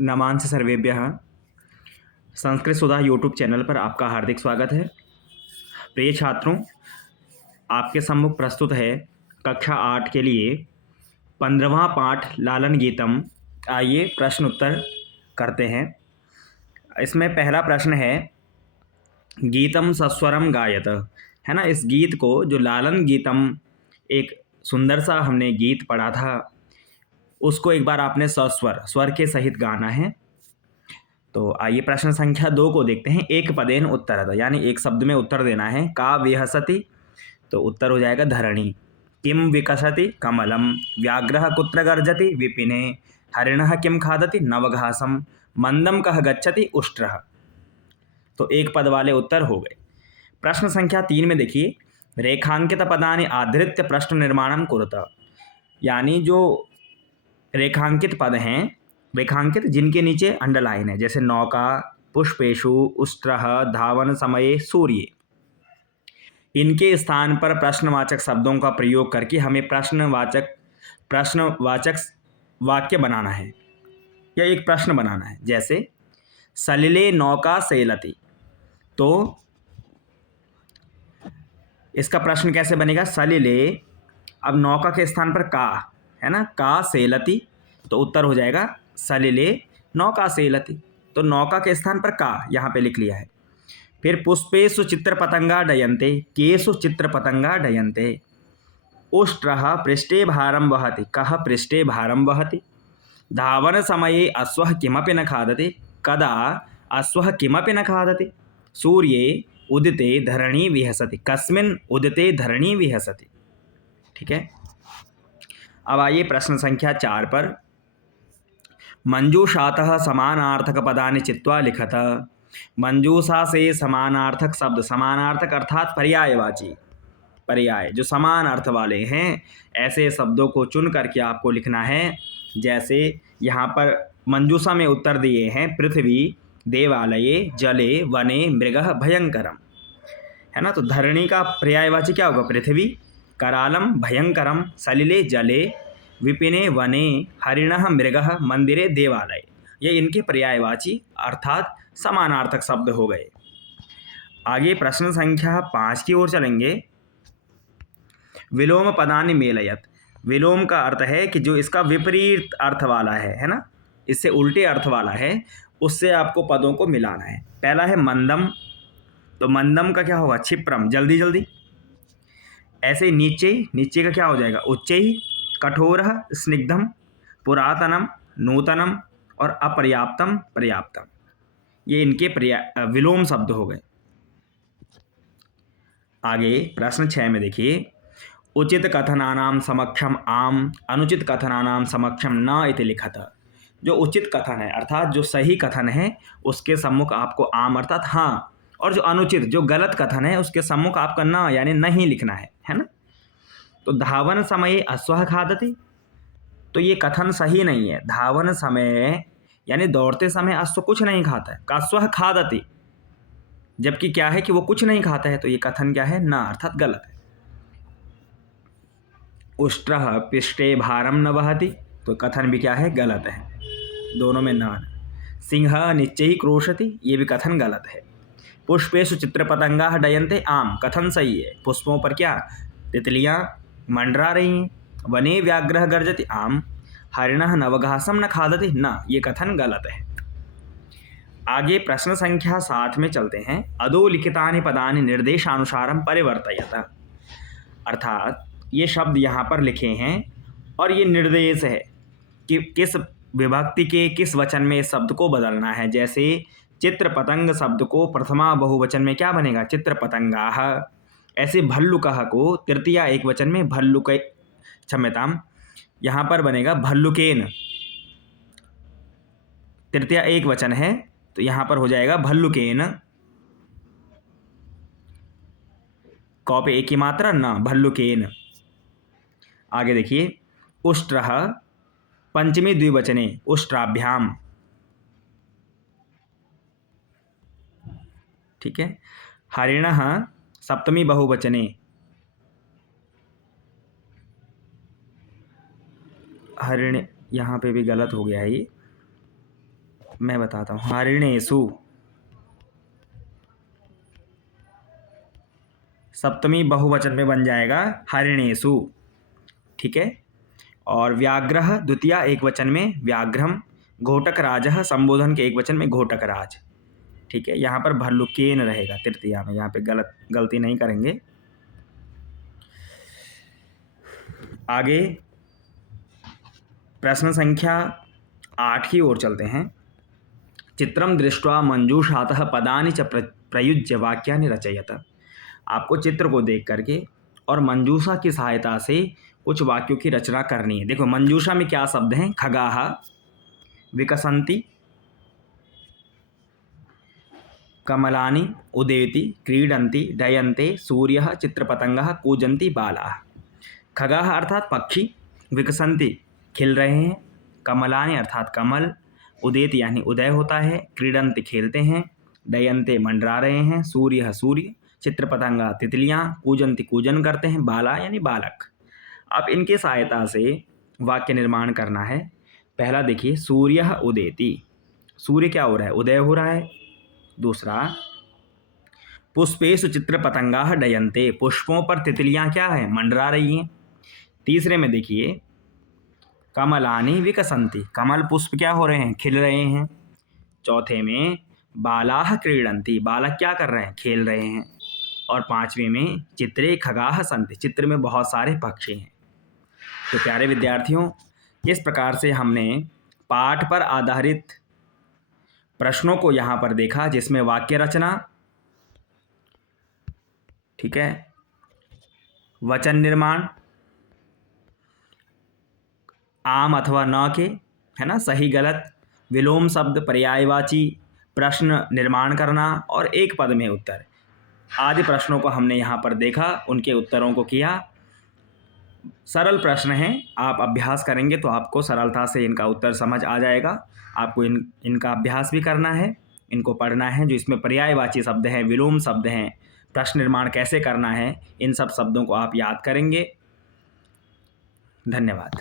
नमांस सर्वेभ्यः। संस्कृत सुधा YouTube channel पर आपका हार्दिक स्वागत है। प्रिय छात्रों, आपके सम्मुख प्रस्तुत है कक्षा 8 के लिए 15वां पाठ लालन गीतम। आइए प्रश्न उत्तर करते हैं। इसमें पहला प्रश्न है, गीतम सस्वरम गायत, है ना। इस गीत को, जो लालन गीतम एक सुंदर सा हमने गीत पढ़ा था, उसको एक बार आपने स्वर के सहित गाना है। तो आइए प्रश्न संख्या 2 को देखते हैं। एक पदेन उत्तरत, यानी एक शब्द में उत्तर देना है। का विहसति, तो उत्तर हो जाएगा धरणी। किम विकसति कमलम, व्याघ्रः कुत्र गर्जति विपिने, हरिणः किम खादति नवघासम, मंदम कह गच्छति उष्ट्रः। तो एक पद वाले उत्तर हो गए। प्रश्न संख्या 3 में देखिए, रेखांकित पदानि आधृत्य प्रश्न निर्माणम कुरुत, यानी जो रेखांकित पद हैं, रेखांकित जिनके नीचे अंडरलाइन है, जैसे नौका, पुष्पेशु, उष्ट्रः, धावन समये, सूर्य, इनके स्थान पर प्रश्नवाचक शब्दों का प्रयोग करके हमें प्रश्नवाचक वाक्य बनाना है या एक प्रश्न बनाना है। जैसे सलिले नौका सेलति, तो इसका प्रश्न कैसे बनेगा? सलिले, अब नौका के स्थान पर का है ना, का सेलति, तो उत्तर हो जाएगा सलिले नौका सेलति। तो नौका के स्थान पर का यहाँ पे लिख लिया है। फिर पुष्पेषु चित्र पतंगा डयन्ते, केषु चित्र पतंगा डयन्ते, उष्ट्रः पृष्ठे भारं वहति, कः पृष्ठे भारं वहति, धावन समये अश्वः किमपि न खादति, कदा अश्वः किमपि न खादति, सूर्ये उदिते धरणी विहसति, कस्मिन् उदिते धरणी विहसति। ठीक है। अब आइए प्रश्न संख्या 4 पर। मंजूषातः समानार्थक पदानि चित्वा लिखत। मंजूषा से समानार्थक शब्द, समानार्थक अर्थात पर्यायवाची, पर्याय जो समान अर्थ वाले हैं, ऐसे शब्दों को चुन करके आपको लिखना है। जैसे यहाँ पर मंजूषा में उत्तर दिए हैं, पृथ्वी, देवालये, जले, वने, मृगः भयंकरम, है ना। तो धरणी का पर्यायवाची क्या होगा? पृथ्वी, करालम भयंकरम, सलिले जले, विपिने वने, हरिणः मृगः, मंदिरे देवालय, ये इनके पर्यायवाची अर्थात समानार्थक शब्द हो गए। आगे प्रश्न संख्या 5 की ओर चलेंगे। विलोम पदानि मेलयत, विलोम का अर्थ है कि जो इसका विपरीत अर्थ वाला है ना, इससे उल्टे अर्थ वाला है, उससे आपको पदों को मिलाना है। पहला है मंदम, तो मंदम का क्या होगा? क्षिप्रम, जल्दी जल्दी। ऐसे नीचे, नीचे का क्या हो जाएगा? उच्च ही। कठोरः स्निग्धम, पुरातनम नूतनम, और अपर्याप्तम पर्याप्तम, ये इनके विलोम शब्द हो गए। आगे प्रश्न 6 में देखिए, उचित कथनानाम समक्षम आम, अनुचित कथनानाम समक्षम न इति लिखत। जो उचित कथन है अर्थात जो सही कथन है, उसके सम्मुख आपको आम अर्थात हाँ, और जो अनुचित, जो गलत कथन है, उसके सम्मुख आपका न यानी नहीं लिखना है ना। तो धावन समय अश्वः खादति, तो ये कथन सही नहीं है। धावन समय यानी दौड़ते समय अश्व कुछ नहीं खाता है, अश्वः खादति, जबकि क्या है कि वो कुछ नहीं खाता है, तो ये कथन क्या है? ना, अर्थात गलत है। उष्ट्रः पिष्टे भारम न वहति, तो कथन भी क्या है? गलत है, दोनों में ना। सिंह निश्चयी क्रोशति, ये भी कथन गलत है। पुष्पेषु चित्र पतंगाः डयन्ते, आम, कथन सही है। पुष्पों पर क्या? तितलियां मंडरा रही हैं। वने व्याघ्रः गर्जति, आम। हरिणः नवघासम न खादति, न, ये कथन गलत है। आगे प्रश्न संख्या 7 में चलते हैं। अधोलिखितानि पदानि निर्देशानुसारम परिवर्तयत, अर्थात ये शब्द यहाँ पर लिखे हैं और ये निर्देश है कि किस विभक्ति के किस वचन में इस शब्द को बदलना है। जैसे चित्र पतंग शब्द को प्रथमा बहुवचन में क्या बनेगा? चित्र पतंगाः। ऐसे भल्लुकः को तृतीया एक वचन में भल्लुक, क्षम्यताम, यहाँ पर बनेगा भल्लुकेन, तृतीया एक वचन है, तो यहाँ पर हो जाएगा भल्लुकेन। कौ पे एक ही मात्रा, न, भल्लुकेन। आगे देखिए, उष्ट्रः पंचमी द्विवचने उष्ट्राभ्याम, ठीक है। हरिणः सप्तमी बहुवचने, हरिण, यहाँ पे भी गलत हो गया है ये, मैं बताता हूँ, हरिणेषु, सप्तमी बहुवचन में बन जाएगा हरिणेषु, ठीक है। और व्याघ्रः द्वितीया एक वचन में व्याघ्रम, घोटकराजः संबोधन के एक वचन में घोटकराज, ठीक है। यहाँ पर भल्लुकेन रहेगा तृतीया में, यहाँ पे गलती नहीं करेंगे। आगे प्रश्न संख्या 8 की ओर चलते हैं। चित्रम दृष्ट्वा मंजूषातः पदानि च प्रयुज्य वाक्यानि रचयत। आपको चित्र को देख करके और मंजूषा की सहायता से कुछ वाक्यों की रचना करनी है। देखो मंजूषा में क्या शब्द हैं, खगाः विकसन्ति, कमलानि उदेति, क्रीडन्ति, डयन्ते, सूर्यः, चित्रपतंगः, कूजन्ति, बालाः। खगाः अर्थात पक्षी, विकसन्ति खिल रहे हैं, कमलानि अर्थात कमल, उदेति यानी उदय होता है, क्रीडन्ति खेलते हैं, डयन्ते मंडरा रहे हैं, सूर्यः सूर्य, चित्रपतंगा तितलियाँ, कूजन्ति कूजन करते हैं, बाला यानी बालक। अब इनके सहायता से वाक्य निर्माण करना है। पहला देखिए, सूर्यः उदेति, सूर्य क्या हो रहा है, उदय हो रहा है। दूसरा, पुष्पेषु चित्रपतंगाः डयन्ते, पुष्पों पर तितलियाँ क्या है, मंडरा रही हैं। तीसरे में देखिए, कमलानि विकसन्ति, कमल पुष्प क्या हो रहे हैं, खिल रहे हैं। चौथे में बालाः क्रीडन्ति, बालक क्या कर रहे हैं, खेल रहे हैं। और पांचवें में चित्रे खगाः सन्ति, चित्र में बहुत सारे पक्षी हैं। तो प्यारे विद्यार्थियों, इस प्रकार से हमने पाठ पर आधारित प्रश्नों को यहाँ पर देखा, जिसमें वाक्य रचना, ठीक है, वचन निर्माण, आम अथवा न के, है ना, सही गलत, विलोम शब्द, पर्यायवाची, प्रश्न निर्माण करना और एक पद में उत्तर आदि प्रश्नों को हमने यहाँ पर देखा, उनके उत्तरों को किया। सरल प्रश्न हैं, आप अभ्यास करेंगे तो आपको सरलता से इनका उत्तर समझ आ जाएगा। आपको इनका अभ्यास भी करना है, इनको पढ़ना है। जो इसमें पर्यायवाची शब्द हैं, विलोम शब्द हैं, प्रश्न निर्माण कैसे करना है, इन सब शब्दों को आप याद करेंगे। धन्यवाद।